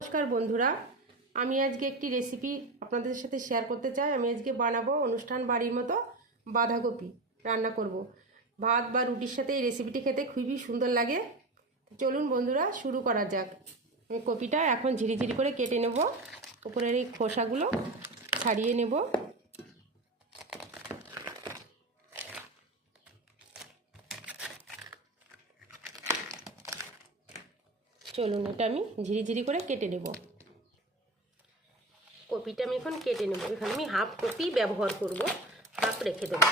নমস্কার বন্ধুরা। আমি আজকে একটি রেসিপি আপনাদের সাথে শেয়ার করতে চাই। আমি আজকে বানাবো অনুষ্ঠান বাড়ির মতো বাঁধাকপি। রান্না করব। ভাত বা রুটির সাথে এই রেসিপিটি খেতে খুবই সুন্দর লাগে। চলুন বন্ধুরা, শুরু করা যাক। আমি কপিটা এখন ঝিরিঝিরি করে কেটে নেব। উপরের এই খোসাগুলো ছাড়িয়ে নেব। চলুন, এটা আমি ঝিরি ঝিরি করে কেটে নেব। কপিটা আমি এখন কেটে নেব। এখানে আমি হাফ কপি ব্যবহার করব। হাফ রেখে দেব।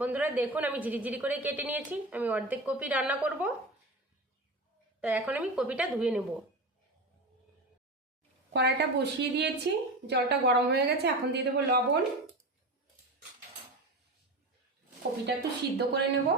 বন্ধুরা দেখুন, আমি ঝিরিঝিরি করে কেটে নিয়েছি। আমি অর্ধেক কপি রান্না করব। তো এখন আমি কপিটা ধুয়ে নেব। কড়াইটা বসিয়ে দিয়েছি। জলটা গরম হয়ে গেছে, এখন দিয়ে দেবো লবণ। কপিটা একটু সিদ্ধ করে নেব।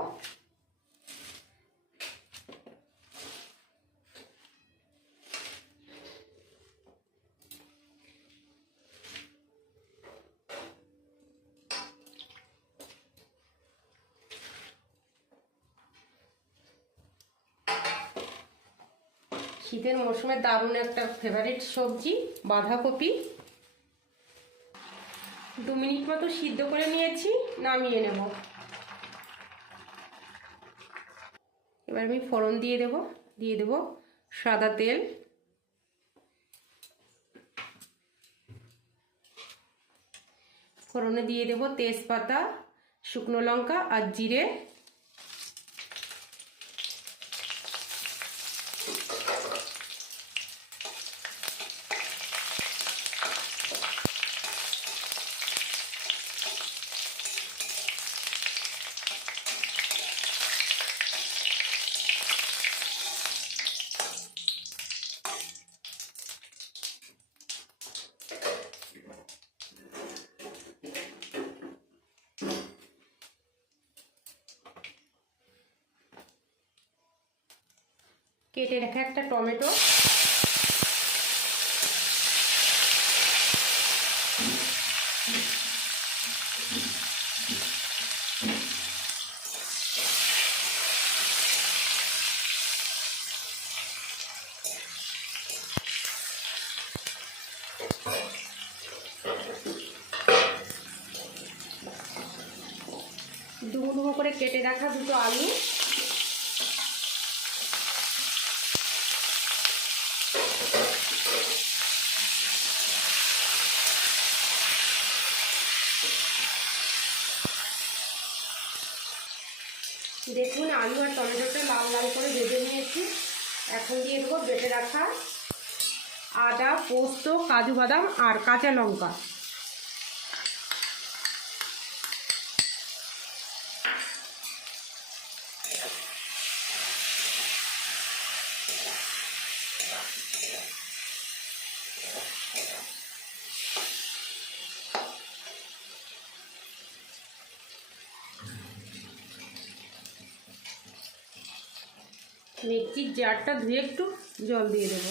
শীতের মরশুমে দারুণ একটা ফেভারিট সবজি, বাঁধাকপি। দু মিনিট মতো সিদ্ধ করে নিয়েছি, নামিয়ে নেব। এবার আমি ফোড়ন দিয়ে দেব দিয়ে দেব সাদা তেল। ফোড়নে দিয়ে দেব তেজপাতা, শুকনো লঙ্কা আর জিরে। কেটে রাখা একটা টমেটো কেটে রাখা দুটো আলু। দেখুন, আলু আর টমেটোটা লাল লাল করে ভেজে নিয়েছি। এখন দিয়ে দেবো বেটে রাখা আদা, পোস্ত, কাজু বাদাম আর কাঁচা লঙ্কা। মিক্সির জারটা ধুয়ে একটু জল দিয়ে দেবো।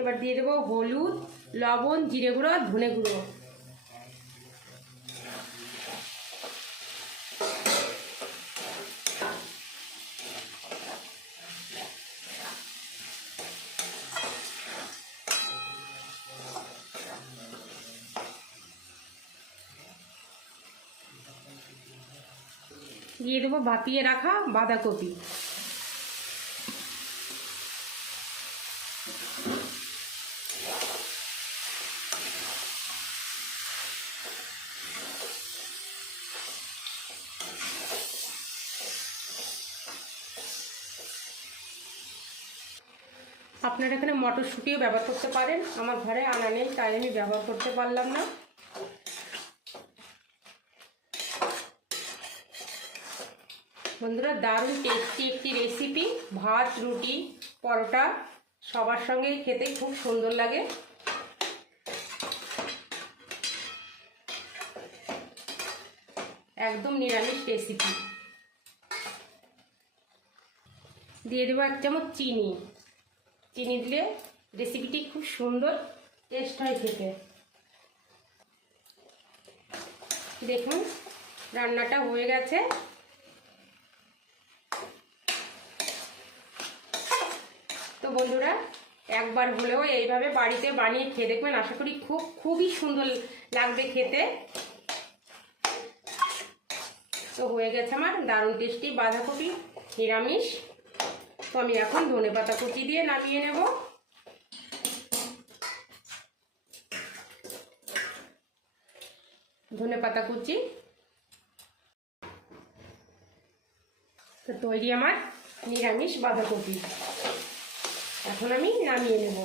এবার দিয়ে দেবো হলুদ, লবণ, জিরে গুঁড়ো ধনে গুঁড়ো। দিয়ে দেবো ভাপিয়ে রাখা বাঁধাকপি। আপনারা এখানে মটরশুঁটিও ব্যবহার করতে পারেন। আমার ঘরে আনা নেই, তাই আমি ব্যবহার করতে পারলাম না। বন্ধুরা দারুণ টেস্টি একটি রেসিপি ভাত, রুটি, পরোটা, সবার সঙ্গে খেতে খুব সুন্দর লাগে। একদম নিরামিষ রেসিপি দিয়ে দেবো এক চামচ চিনি। চিনি দিলে রেসিপিটি খুব সুন্দর টেস্ট হয় খেতে। দেখুন, রান্নাটা হয়ে গেছে। বন্ধুরা, একবার হলেও এইভাবে বাড়িতে বানিয়ে খেয়ে দেখবেন। আশা করি খুব, খুবই সুন্দর লাগবে খেতে। তো হয়ে গেছে আমার দারুণ টেস্টি বাঁধাকপি, নিরামিষ। তো আমি এখন ধনে পাতা কুচি দিয়ে নামিয়ে নেব। ধনে পাতা কুচি। তো তৈরি আমার নিরামিষ বাঁধাকপি। এখন আমি নামিয়ে নেব।